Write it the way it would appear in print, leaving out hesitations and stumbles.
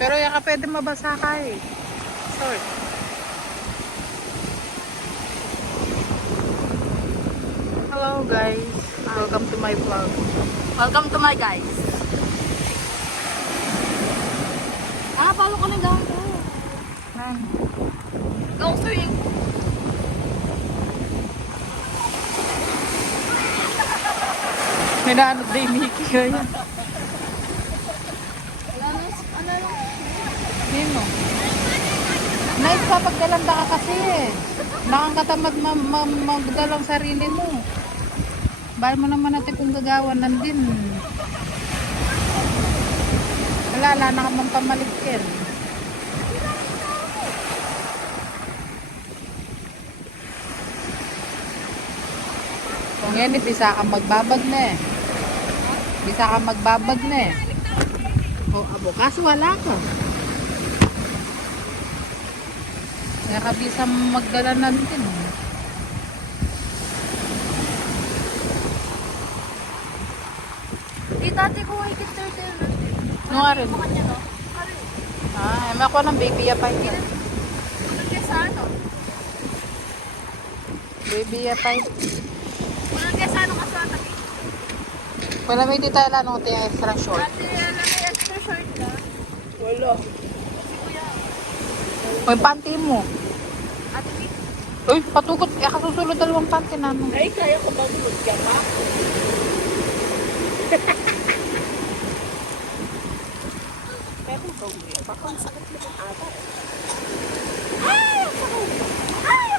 Pero yan ka pwede mabasa ka eh. Short. Hello guys. Welcome to my vlog. Welcome to my guys. Follow ko ng gawin ko. Go swing. May naanod na yung Mickey yun. Ano lang? Nino? Nice pa pagdalanda ka kasi eh. Nakakatamad magdalang sarili mo. Bahal mo naman natin kung gagawan nandin. Wala na ka mong pamaligkin. Kung yan eh, bisa ka magbabag na eh. Bisa ka magbabag na eh. O, bukas wala ka. Kaya ka bisa magdala natin. Di dati ko ay turtle. Ano nga rin? May ako ng baby yapay. Walang sa ano? Baby yapay. Walang kaya sa ano kasama. Wala may dito tayo lang yung extra short. Dati alam may extra short na. Wala. O yung panty mo. Ate Vic. Uy, patugot. Kasusulod dalawang panty na. Ay, kaya ko magulog ka pa? Pero ito, baka ang sakit naman ata. Ay! Ang sakit! Ay!